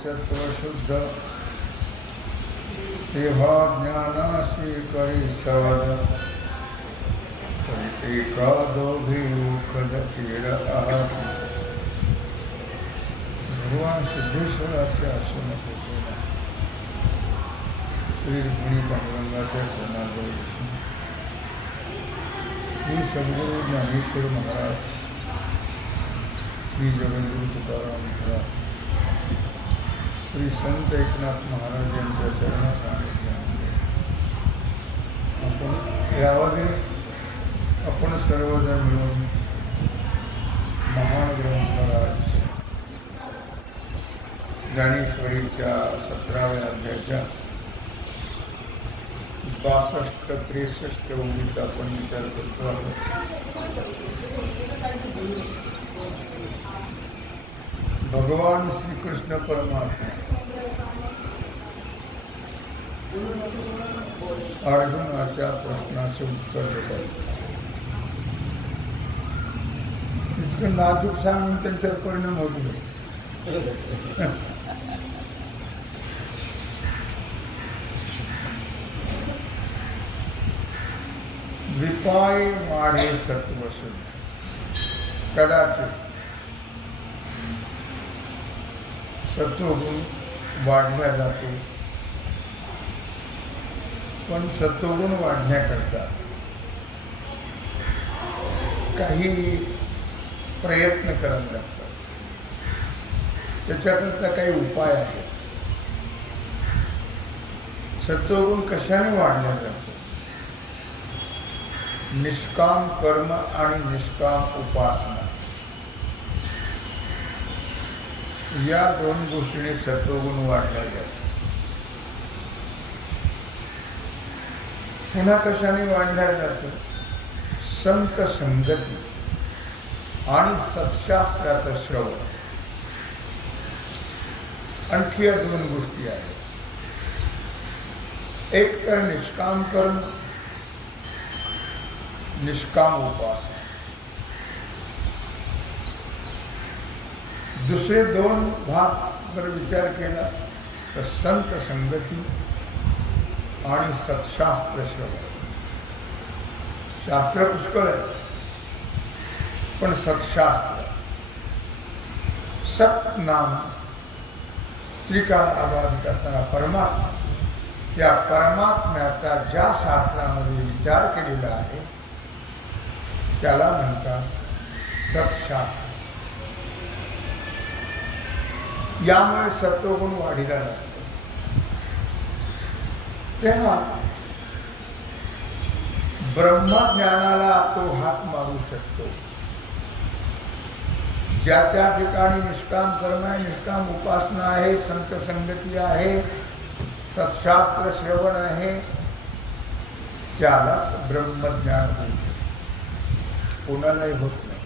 सत्वशुद्ध तेहा ज्ञानाशी करी साध एकादोभिमुखद तीर आहात. भगवान सिद्धेश्वराचे आसन होते. श्री रुक्मिणी पांडुरंगाच्या चरणाजवळ श्री सद्गुरू ज्ञानेश्वर महाराज, श्री जगद्गुरु तुकाराम महाराज, श्री संत एकनाथ महाराज यांच्या चरण सानिध्यामध्ये आपण यावगे आपण सर्वजण मिळून महान ग्रंथराज ज्ञानेश्वरीच्या 17व्या अध्यायाच्या 62-63 ओळीचा आपण विचार करतो आहोत. भगवान श्रीकृष्ण परमात्मा अर्जुनाच्या प्रश्नाचे उत्तर देतात. इतकं नाजूक सांगून त्यांच्यावर परिणाम होत नाही. विपाय वाढे सत्वशुद्ध. कदाचित सत्वगुण वाढला जातो, पण सत्वगुण वाढण्याकरता काही प्रयत्न करावे लागतात. त्याच्याकरता काही उपाय आहेत. सत्वगुण कशाने वाढला जातो? निष्काम कर्म आणि निष्काम उपासना या दोन गोष्टीने सत्वगुण वाढला जातो. पुन्हा कशाने वाढला जातो? संत संगती आणि सत्शास्त्राचं श्रवण. आणखी या दोन गोष्टी आहेत. एक तर निष्काम कर्म, निष्काम उपासना. दुसरे दोन भाग जर विचार केला तर संत संगती आणि सत्शास्त्र श्रवण. शास्त्र पुष्कळ आहे, पण सत्शास्त्र, सत नाम त्रिकाल आबाधिक असणारा परमात्मा, त्या परमात्म्याचा ज्या शास्त्रामध्ये विचार केलेला आहे त्याला म्हणतात सत्शास्त्र. यामुळे सत्वगुण वाढीला लागतो. तेव्हा ब्रह्मज्ञानाला तो हात मारू शकतो. ज्या त्या ठिकाणी निष्काम कर्म आहे, निष्काम उपासना आहे, संत संगती आहे, सत्शास्त्र श्रवण आहे, त्यालाच ब्रह्मज्ञान होऊ शकतो. कोणालाही होत नाही.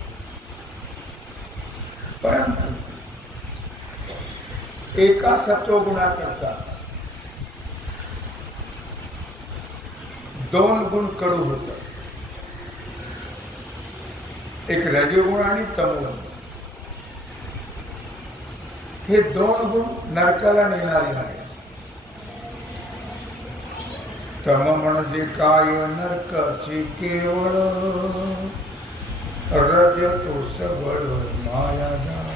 परंतु एका सत्वगुणाकरता दोन गुण कडू होतात. एक रजोगुण आणि तमोगुण. हे दोन गुण नरकाला नेणारे आहेत. तम म्हणजे काय? नरकाची केवळ, रज तो सबळ माया जाण.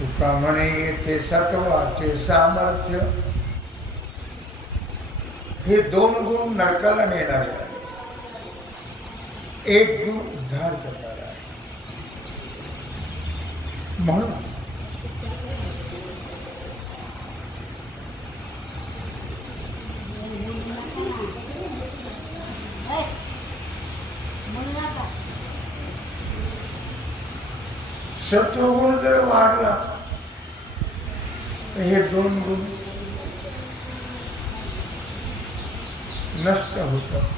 तुका म्हणे येथे सत्वाचे सामर्थ्य. हे दोन गुण नरकाला नेणारे आहेत. एक गुण उद्धार करणारा. म्हणून सत्वगुण जर वाढला तर हे दोन गुण नष्ट होतात.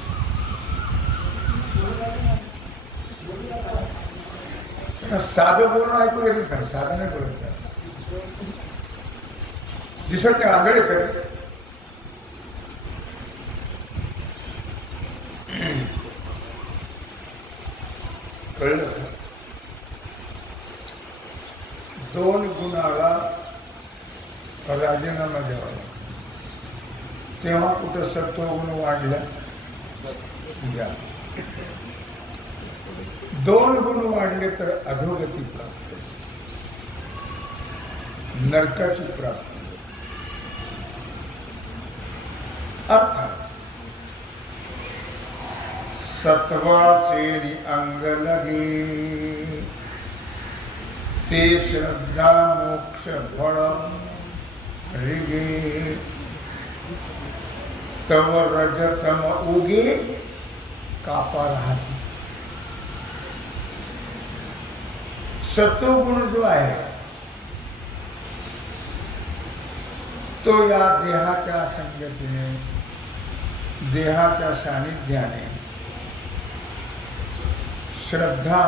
साधं बोलणं ऐकू येत नाही, साधं नाही बोलत. दिसत नाही आंधळे करे. कळलं का? दोन गुणाला राजीनामा द्यावा लागतो. तेव्हा कुठं सत्वगुण वाढला द्या. दोन गुण वाढले तर अधोगती प्राप्त, नरकाची प्राप्ती. अर्थात सत्वाचे अंग लगे ते श्रद्धा मोक्ष फळ रिगे तव रजतम उगे कापा राहते. सत्वगुण जो आहे तो या देहाच्या संगतीने, देहाच्या सानिध्याने, श्रद्धा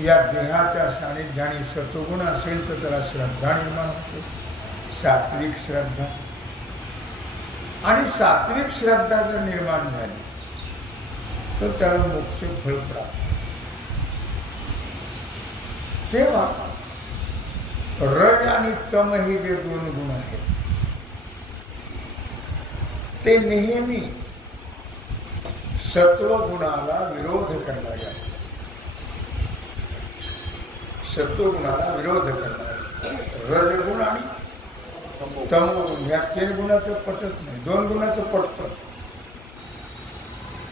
या देहाच्या सानिध्याने सत्वगुण असेल तर त्याला श्रद्धा निर्माण होते, सात्विक श्रद्धा. आणि सात्विक श्रद्धा जर निर्माण झाली तर त्याला मोक्ष फळ प्राप्त. तेव्हा रज आणि तम हे जे दोन गुण आहेत ते नेहमी सत्वगुणाला विरोध करणारे असतात. सत्वगुणाला विरोध करणारे रजगुण आणि तमोगुण ह्या तीन गुणाचं पटत नाही. दोन गुणाचं पटतं,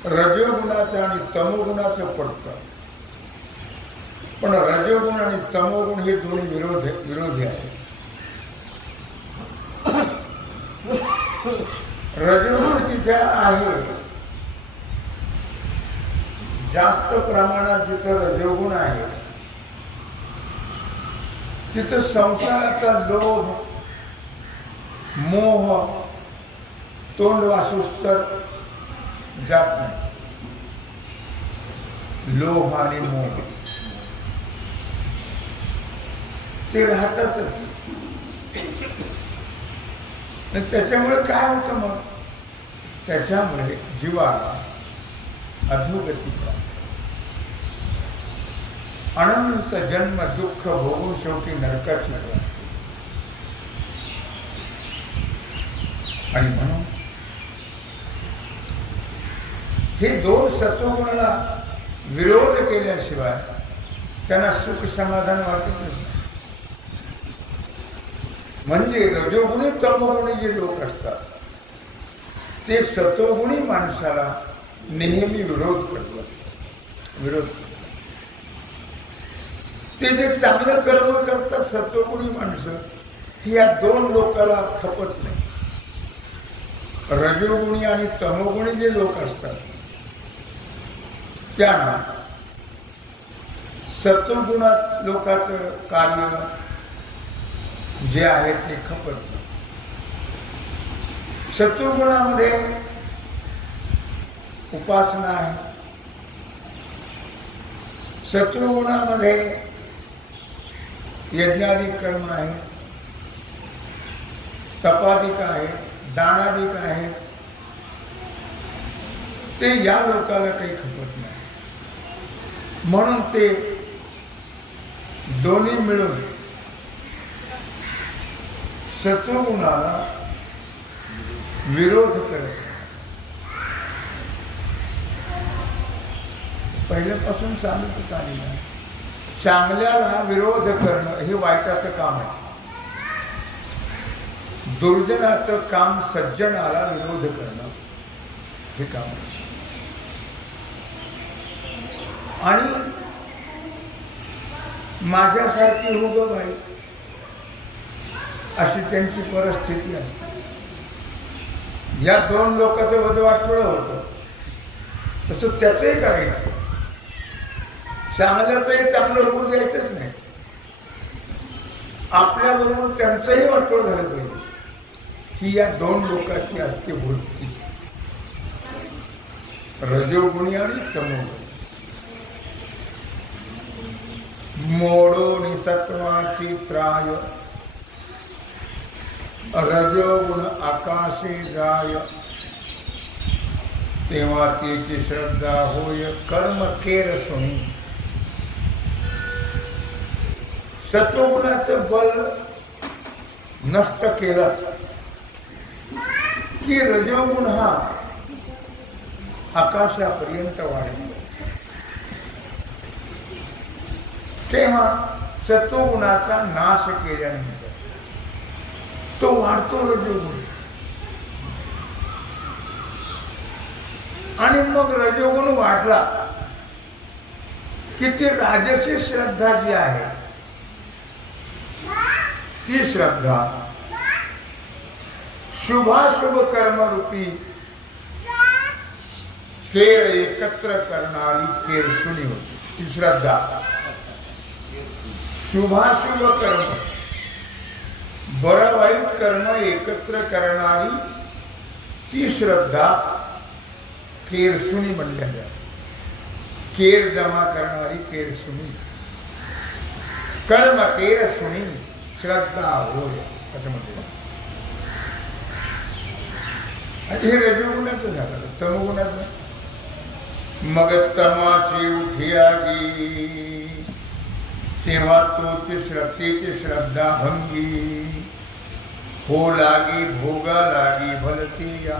रजोगुणाचं आणि तमोगुणाचं पटतं. पण रजोगुण आणि तमोगुण हे दोन्ही विरोधी आहेत. रजोगुण जिथे आहे, जास्त प्रमाणात जिथं रजोगुण आहे तिथं संसाराचा लोभ, मोह तोंड वासूस्तर जात नाही. लोभ आणि मोह ते राहतातच. त्याच्यामुळे काय होतं मग? त्याच्यामुळे जीवाला अधोगती प्राप्त, अनंत जन्म दुःख भोगून शेवटी नरकाची प्राप्ती. आणि म्हणून हे दोन सत्वगुणाला विरोध केल्याशिवाय त्यांना सुख समाधान वाटतच नाही. म्हणजे रजोगुणी तमोगुणी जे लोक असतात ते सत्वगुणी माणसाला नेहमी विरोध करतात. ते जे चांगलं कर्म करतात सत्वगुणी माणसं, या दोन लोकांना खपत नाही. रजोगुणी आणि तमोगुणी जे लोक असतात त्यांना सत्वगुणात लोकांचं कार्य जे आहे ते खपत नाही. सत्वगुणामध्ये उपासना आहे, सत्वगुणामध्ये यज्ञादिक कर्म आहे, तपादिक आहे, दानादिक आहे. ते या लोकांना काही खपत नाही. म्हणून ते दोन्ही मिळून सत्वगुणाला विरोध करत. पहिल्यापासून चालूच आलेलं आहे. चांगल्याला विरोध करणं हे वाईटाचं काम आहे. दुर्जनाचं काम सज्जनाला विरोध करणं हे काम आहे. आणि माझ्यासारखी हो ग बाई, अशी त्यांची परिस्थिती असते. या दोन लोकांचं वधवाटोळं होतं, तसं त्याचंही करायचं. चांगल्याचंही चांगलं होऊ द्यायचंच नाही, आपल्याबरोबर त्यांचंही वाटोळ झालं पाहिजे. ही या दोन लोकांची असते वृत्ती, रजोगुणी आणि तमोगुणी. मोडो निसत्वाची त्राय, रजोगुण आकाशे जाय, तेव्हा त्याची श्रद्धा होय कर्म केर सुनी. सत्वगुणाचं बल नष्ट केलं की रजोगुण हा आकाशापर्यंत वाढेल. तेव्हा सत्वगुणाचा नाश केल्यानंतर तो वाढतो रजोगुण, आणि मग रजोगुण वाढला की ती राजसी श्रद्धा जी आहे, ती श्रद्धा शुभाशुभ कर्मरूपी केर एकत्र करणारी केरसुनी होती. ती श्रद्धा शुभाशुभ कर्म, बरं वाईट कर्म एकत्र करणारी ती श्रद्धा केरसुनी म्हणल्या जाते. केर जमा करणारी केरसुनी, कर्म केरसुनी श्रद्धा होय असं म्हणते. हे रजोगुणाचं झालं. तमोगुणाचं मग तमाची उठी आगी, तेव्हा तोची श्रद्धेची श्रद्धा भंगी, हो लागी भोगा लागी भलती या.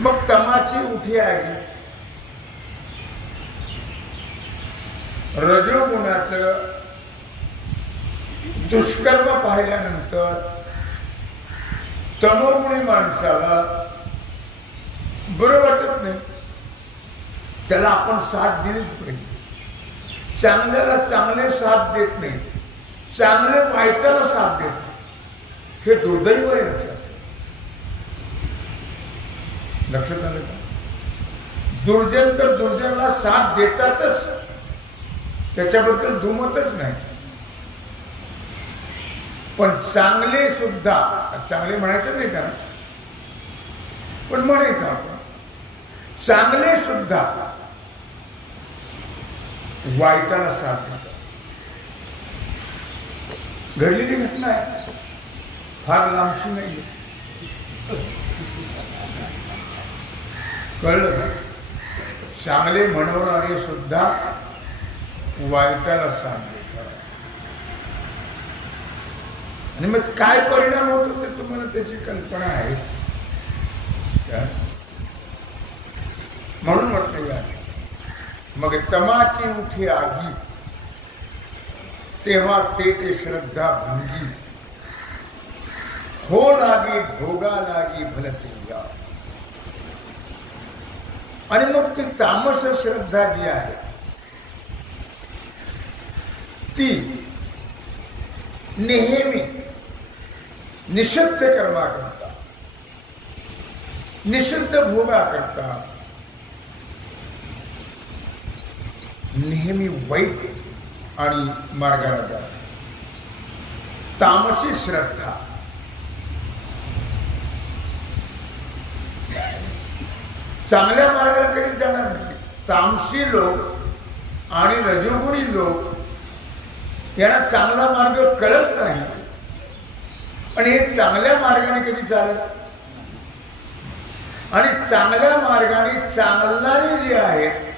मग तमाची उठी आगी, रजोगुणाचं दुष्कर्म पाहिल्यानंतर तमोगुणी माणसाला बरं वाटत नाही. त्याला आपण साथ दिलीच पाहिजे. चांगल्याला चांगले साथ देत नाही, चांगले वाईटाला साथ देत नाही. हे दुर्दैव आहे. लक्षात आलं का? दुर्जन तर दुर्जनाला साथ देतातच, त्याच्याबद्दल दुमतच नाही. पण चांगले सुद्धा, चांगले म्हणायचं नाही का, पण म्हणायचं आपण, चांगले सुद्धा वाईटाला साथ देतात. घडलेली घटना आहे, फार लांबची नाही. कळलं? चांगले म्हणवणारे सुद्धा वाईटाला साथ देतात. आणि मग काय परिणाम होतो ते तुम्हाला त्याची कल्पना आहेच. म्हणून म्हटलं या मग तमाची उठी आगी, तेव्हा ते श्रद्धा भंगी, हो लागी भोगा लागी भलते या. आणि मग ती तामस श्रद्धा जी आहे ती नेहमी निषिद्ध कर्मा करता, निषिद्ध भोगा करता, नेहमी वाईट आणि मार्गाला जातात. तामसी श्रद्धा चांगल्या मार्गाला कधीच जाणार नाही. तामसी लोक आणि रजोगुणी लोक यांना चांगला मार्ग कळत नाही, आणि हे चांगल्या मार्गाने कधी चालत. आणि चांगल्या मार्गाने चालणारे जे आहेत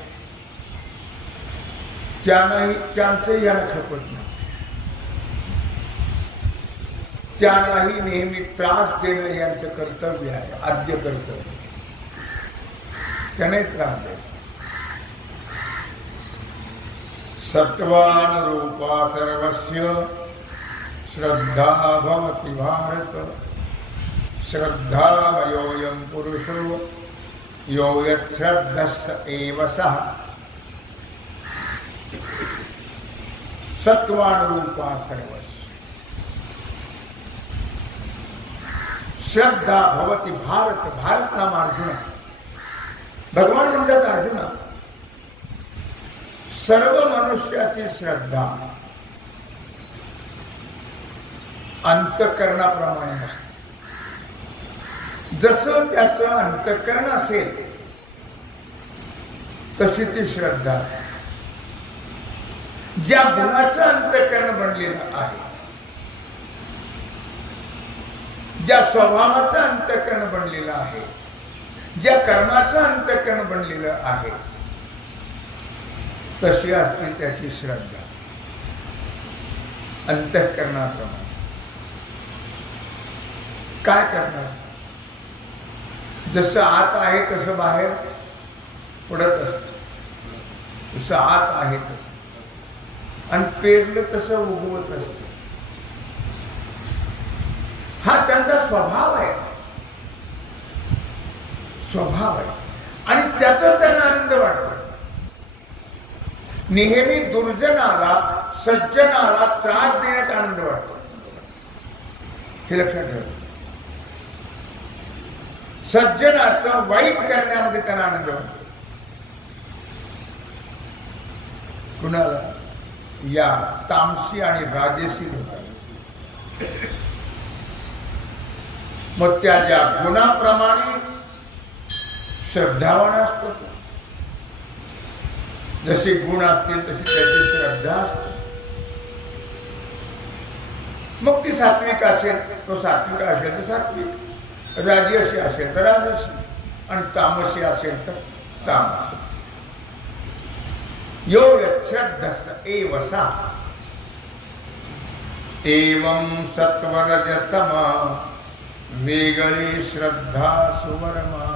त्यांचंही याला खपत नाही. त्यांनाही नेहमी त्रास देणं यांचं कर्तव्य आहे, आद्य कर्तव्य. त्याने त्रास द्यायचा. सत्वान रूपा सर्वस्य श्रद्धा भवति भारत, श्रद्धामयोऽयं पुरुषो यो यच्छ्रद्धः स एव सः. सत्वानुरूपा सर्वस्व श्रद्धा भवती भारत भारत नाम अर्जुन भगवान म्हणतात अर्जुना सर्व मनुष्याची श्रद्धा अंतःकरणाप्रमाणे असते जसं त्याचं अंतःकरण असेल तशी ती श्रद्धा ज्या गुणाचं अंतःकरण बनलेलं आहे ज्या स्वभावाचं अंतःकरण बनलेलं आहे ज्या कर्माचं अंतःकरण बनलेलं आहे तशी असते त्याची श्रद्धा अंतःकरणाप्रमाणे काय करणार जसं आत आहे तसं बाहेर पडत असत जसं आत आहे तसं आणि पेरलं तसं उगवत असत हा त्यांचा स्वभाव आहे आणि त्यातच त्यांना आनंद वाटतो नेहमी दुर्जनाला सज्जनाला त्रास देण्यात आनंद वाटतो हे लक्षात ठेवा सज्जनाचा वाईट करण्यामध्ये त्यांना आनंद वाटतो कुणाला या तामसी आणि राजसी लोकांना मग त्या ज्या गुणाप्रमाणे श्रद्धावान असतो जसे गुण असतील तशी त्याची श्रद्धा असते मग ती सात्विक असेल तो सात्विक असेल तर सात्विक राजसी असेल तर राजसी आणि तामसी असेल तर तामसी यो यच्छ्रद्धस एव सा एवं सत्वरजतमा वेगळी श्रद्धा सुवर्मा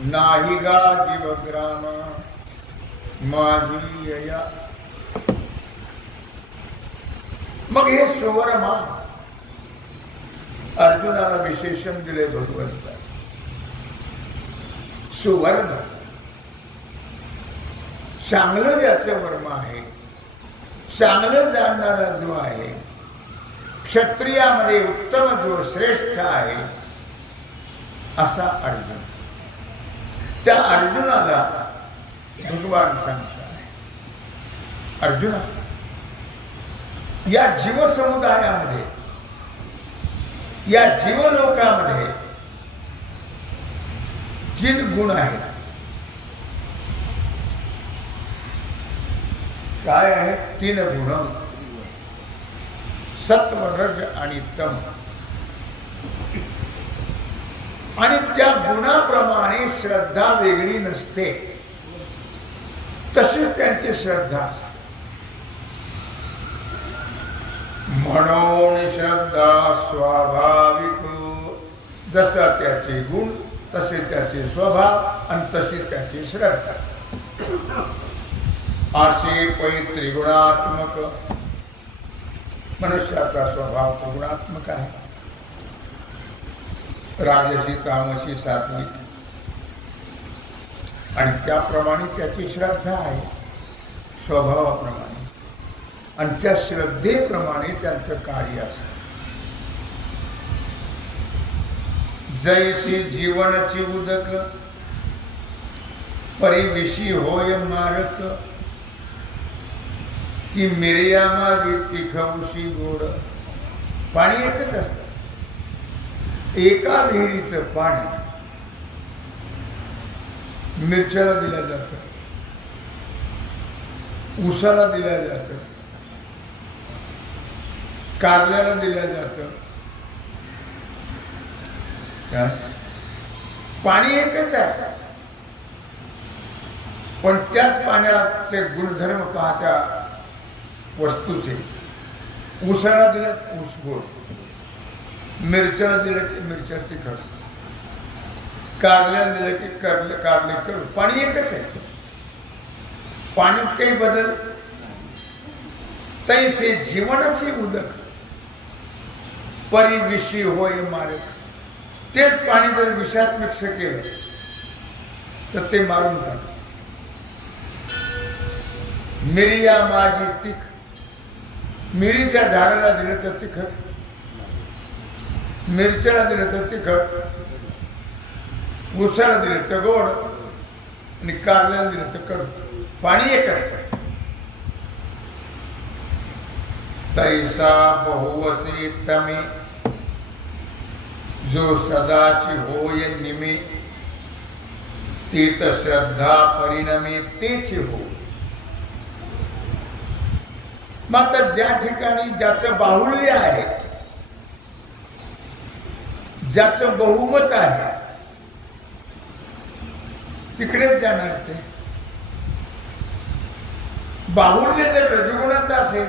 नाही गा जीवग्रामा माझी यया मग हे सुवर्मा अर्जुनाला विशेषण दिले भगवंता सुवर्ण चांगलं ज्याचं वर्म आहे चांगलं जाणणारा जो आहे क्षत्रियामध्ये उत्तम जो श्रेष्ठ आहे असा अर्जुन त्या अर्जुनाला भगवान सांगतात अर्जुना या जीवसमुदायामध्ये या जीवलोकामध्ये जिन गुण आहेत काय आहेत 3 गुण सत्व रज आणि तम आणि त्या गुणाप्रमाणे श्रद्धा वेगळी नसते तशीच त्यांची श्रद्धा असते म्हणून श्रद्धा स्वाभाविक जसं त्याचे गुण तसे त्याचे स्वभाव आणि तशी त्याची श्रद्धा असे त्रिगुणात्मक मनुष्याचा स्वभाव त्रिगुणात्मक आहे राजसी तामसी सात्विक आणि त्याप्रमाणे त्याची श्रद्धा आहे स्वभावाप्रमाणे आणि त्या श्रद्धेप्रमाणे त्यांचं कार्य असतं जैसे जीवनची उदक परिविशी होय मारक की मिरया माझी तिखवशी गोड पाणी एकच असतं एका विहिरीचं पाणी मिरच्याला दिलं जातं ऊसाला दिलं जातं कारल्याला दिलं जातं पाणी एकच आहे पण त्याच पाण्याचे गुणधर्म पाहत्या वस्तूचे ऊसाला दिलं ऊस गोड मिरच्याला दिलं की मिरच्या तिखट कारल्याला दिलं की कारले कडू पाणी एकच आहे पाण्यात काही बदल तैसे जीवनाची उदक परिविशी होय मारक तेच पाणी जर विषात मिक्स केलं तर ते मारून टाकत मिरिया माझी तिख मिरीच्या झाडाला दिलं तर तिखट, मिरच्याला दिलं तर तिखट, उसाला दिलं तर गोड आणि कारल्याला दिलं तर कडू. पाणी एकच आहे. तैसा बहुवसे तमे जो सदाची होय निमे तीत श्रद्धा परिणमे तेच हो. मात्र ज्या ठिकाणी ज्याचं बाहुल्य आहे, ज्याचं बहुमत आहे, तिकडेच जाणार ते. बाहुल्य जर रजगुणाचा असेल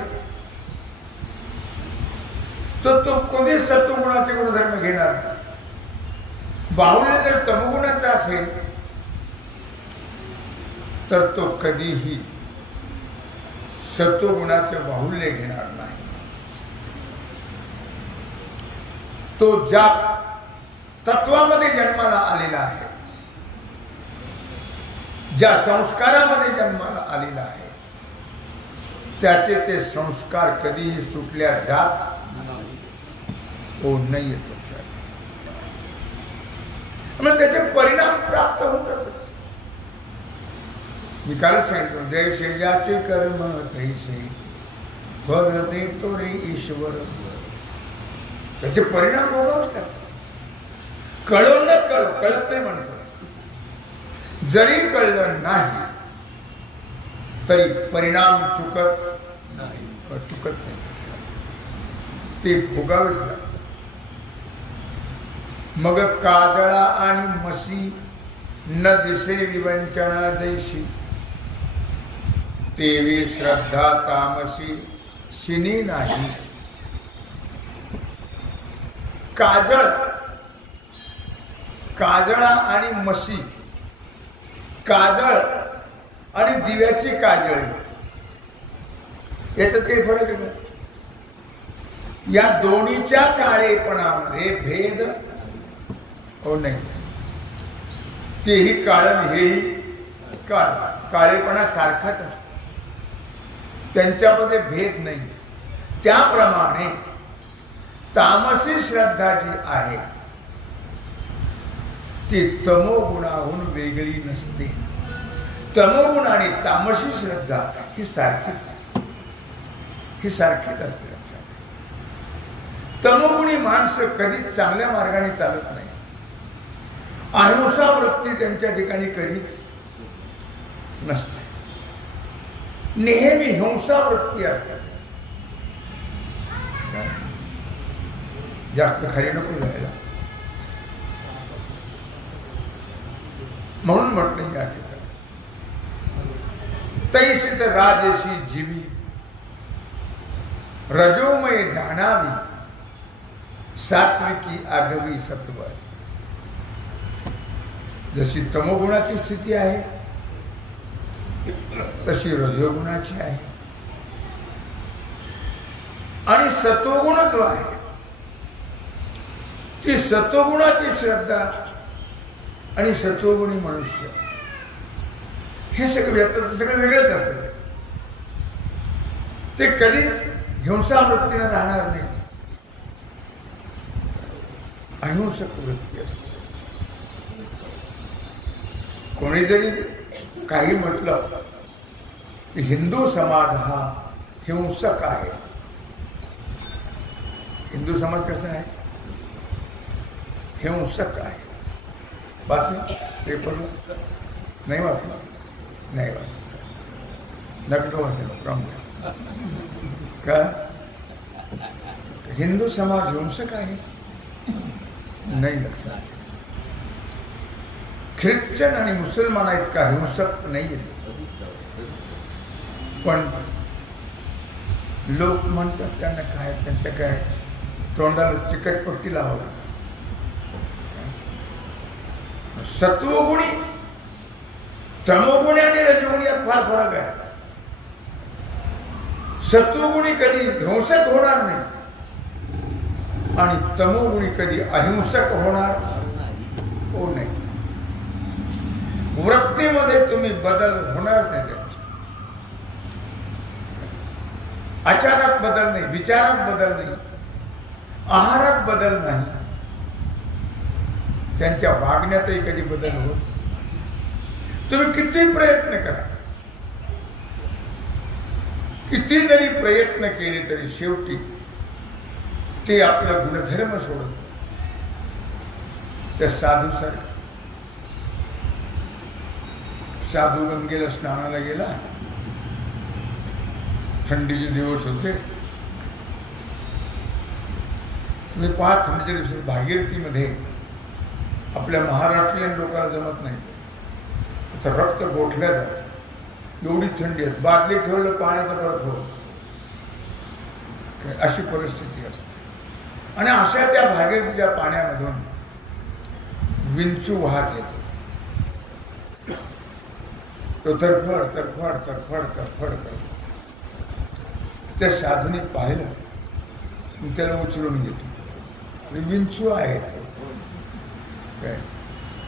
तर तो कधीच सत्वगुणाचे गुणधर्म घेणार नाही. बाहुल्य जर तमगुणाचा असेल तर तो कधीही सत्वगुणाचे बाहुल्य घेणार नाही. तो ज्या तत्वामध्ये जन्माला आलेला आहे, ज्या संस्कारामध्ये जन्माला आलेला आहे, त्याचे ते संस्कार कधीही सुटल्या जात नाही येत. त्याचे परिणाम प्राप्त होतातच. मी कालच सांगितलं, जैसे ज्याचे कर्म तैसे फळ देतो रे ईश्वर. त्याचे परिणाम भोगावेच लागतात. कळो न कळो, कळत नाही माणसं. जरी कळलं नाही तरी परिणाम चुकत नाही, ते भोगावेच लागतात. मग काजळा आणि मसी न दिसे विवंचना जैशी तेवी श्रद्धा तामसी शिनी नाही. काजळा आणि मसी, काजळ आणि दिव्याची काजळी याच्यात काही फरक आहे का? या दोन्हीच्या काळेपणामध्ये भेद हो नाही. तेही काळ हेही काळ, काळेपणा सारखाच असतो, त्यांच्यामध्ये भेद नाही. त्याप्रमाणे तामसी श्रद्धा जी आहे ती तमोगुणाहून वेगळी नसते. तमोगुण आणि तामसी श्रद्धा ही सारखीच असते. तमोगुणी माणसं कधीच चांगल्या मार्गाने चालत नाही. अहिंसा वृत्ती त्यांच्या ठिकाणी कधीच नसते. नेहमी हिंसा वृत्ती असतात. जास्त खाली नको जायला म्हणून म्हटलं या ठिकाणी तैसित राजसी जीवी रजोमय जाणावी सात्विकी आगवी सत्व. जशी तमोगुणाची स्थिती आहे तशी रजोगुणाची आहे. आणि सत्वगुण जो आहे ती सत्वगुणाची श्रद्धा आणि सत्वगुणी मनुष्य हे सगळं वेगळंच असतं. ते कधीच हिंसा वृत्तीने राहणार नाही, अहिंसक वृत्ती असते. कोणी जरी काही म्हटलं की हिंदू समाज हा हिंसक आहे. हिंदू समाज कसा आहे? हिंसक आहे. वाचलं पेपरला? नाही वाचलं? नाही वाचलं. नकलो वाचलं का? हिंदू समाज हिंसक आहे? नाही लक्षात. ख्रिश्चन आणि मुसलमाना इतका हिंसक नाही. पण लोक म्हणतात त्यांना काय, त्यांच्या काय तोंडाला चिकटपट्टी लावावं. सत्वगुणी, तमोगुणी आणि रजोगुणी यात फार फरक आहे. सत्वगुणी कधी हिंसक होणार नाही आणि तमोगुणी कधी अहिंसक होणार हो नाही. वृत्तीमध्ये तुम्ही बदल होणार नाही. आचारात बदल नाही, विचारात बदल नाही, आहारात बदल नाही, त्यांच्या वागण्यातही कधी बदल होत. तुम्ही किती प्रयत्न करा, किती जरी प्रयत्न केले तरी शेवटी ते आपला गुणधर्म सोडत. त्या साधूसारखं, साधू गंगेला स्नानाला गेला, थंडीचे दिवस होते. तुम्ही पहा, थंडीच्या दिवसात भागीरथीमध्ये आपल्या महाराष्ट्रीयन लोकांना जमत नाही, तर रक्त गोठल्या जात, एवढी थंडी आहे. बादली ठेवलं पाण्याचा बर्फ होत, अशी परिस्थिती असते. आणि अशा त्या भागीरथीच्या पाण्यामधून विंचू वाहत येतो. तो तरफड तरफड तरफड तरफड करतो. त्या साधूने पाहिलं, मी त्याला उचलून घेतो. आणि विंचू आहे काय,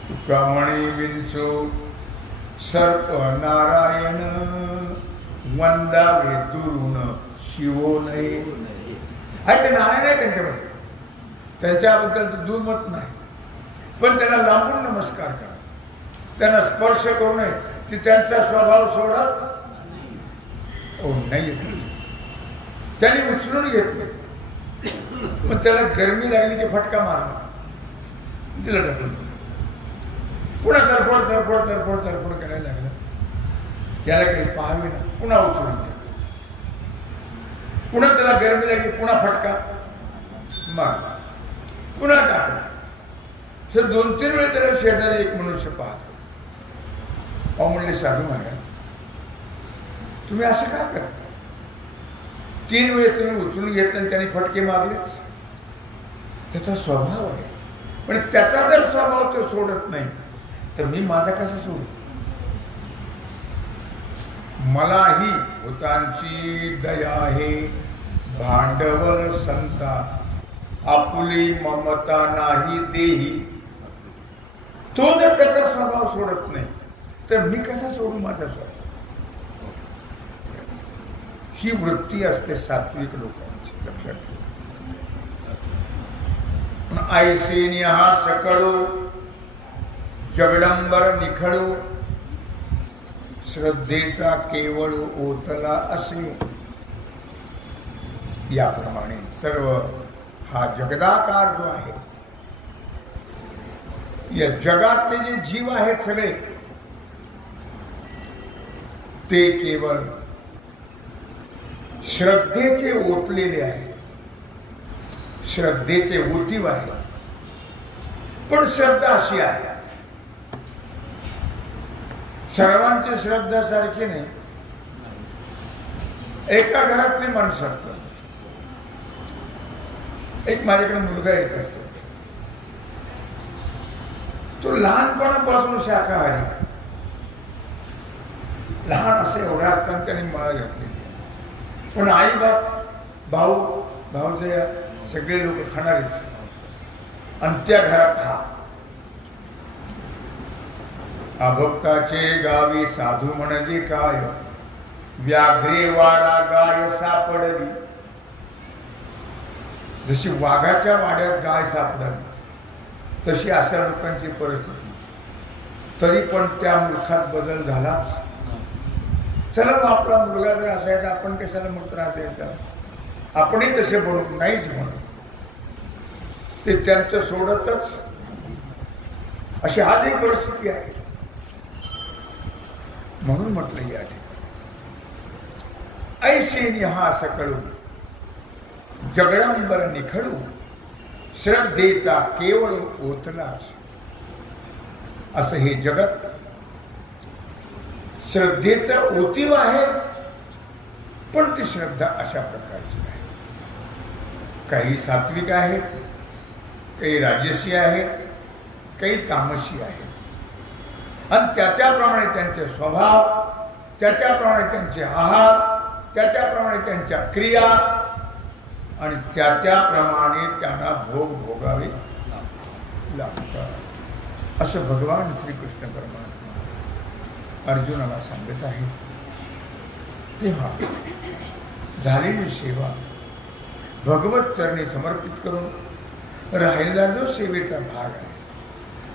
तुका म्हणे विंचू सर्प नारायण, वंदावे दुरून शिवो नये. आहे ते नारायण आहे त्यांच्यामध्ये, त्यांच्याबद्दल तर दुर्मत नाही, पण त्यांना लांबून नमस्कार करा, त्यांना स्पर्श करू नये. ती त्यांचा स्वभाव सोडत नाही, त्यांनी उचलून घेतलं. पण त्याला गरमी लागली की फटका मारला, तिला ढकलून पुन्हा तरफड तरफड तरफड तरफड करायला लागलं. याला काही पाहावे ना, पुन्हा उचलून घ्या, पुन्हा त्याला गरमी लागली, पुन्हा फटका मारला, पुन्हा टाकला. सर 2-3 वेळा त्याला शेजारी एक मनुष्य पाहतो. अहो म्हणले, साधू महाराज तुम्ही असं का करता? 3 वेळेस तुम्ही उचलून घेतलं आणि त्यांनी फटके मारलेच. त्याचा स्वभाव आहे, पण त्याचा जर स्वभाव तो सोडत नाही तर मी माझा कसा सोडू? मलाही भूतांची दया आहे, भांडवल संता आपुली ममता नाही देही. तो जर त्याचा स्वभाव सोडत नाही तर मी कसा सोडू माझा स्वभाव? ही वृत्ती असते सात्विक लोकांची, लक्षात ठेवा. ऐसे हा सकळो जगडंबर निखळो, श्रद्धेचा केवळ ओतला असे. याप्रमाणे सर्व हा जगदाकार जो आहे, या जगातले जे जीव आहेत सगळे, ते केवळ श्रद्धेचे ओतलेले आहेत, श्रद्धेचे ओतीव आहे. पण श्रद्धा अशी आहे, सर्वांची श्रद्धा सारखी नाही. एका घरातली माणसं असतात. एक माझ्याकडे मुलगा येत असतो, तो लहानपणापासून शाकाहारी आहे. लहान असं एवढा असताना त्याने माळ घातलेली, पण आई बाप भाऊ भाऊजया सगळे लोक खाणारेच. आणि त्या घरात हा अभक्ताचे गावी साधू म्हणजे काय, व्याघ्रे वाडा गाय सापडली. जशी वाघाच्या वाड्यात गाय सापडावी तशी अशा लोकांची परिस्थिती. तरी पण त्या मूर्खात बदल झालाच. चला मग आपला मुलगा जर असायचा, आपण कशाला मग त्रास द्यायचा? आपणही तसे बनू नाहीच म्हणत. ते त्यांचं सोडतच. अशी आजही परिस्थिती आहे. म्हणून म्हटलं या ठिकाणी ऐसे हा सकळू जगडंबर निखळू, श्रद्धेचा केवळ ओतलास. असं हे जगत श्रद्धेचा ओतीव आहे, पण ती श्रद्धा अशा प्रकारची आहे. काही सात्विक आहे, काही राजसी आहे, काही तामसी आहे. आणि त्याप्रमाणे त्यांचे स्वभाव, त्याप्रमाणे त्यांचे आहार, त्याप्रमाणे त्यांच्या क्रिया आणि त्याप्रमाणे त्यांना भोग भोगावे लागतात. असं भगवान श्रीकृष्ण परमात्मा अर्जुनाला सांगत आहे. तेव्हा झालेली सेवा भगवत चरणी समर्पित करून राहिलेला जो सेवेचा भाग आहे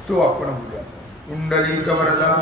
तो आपण उद्या कुंडलिक वरदा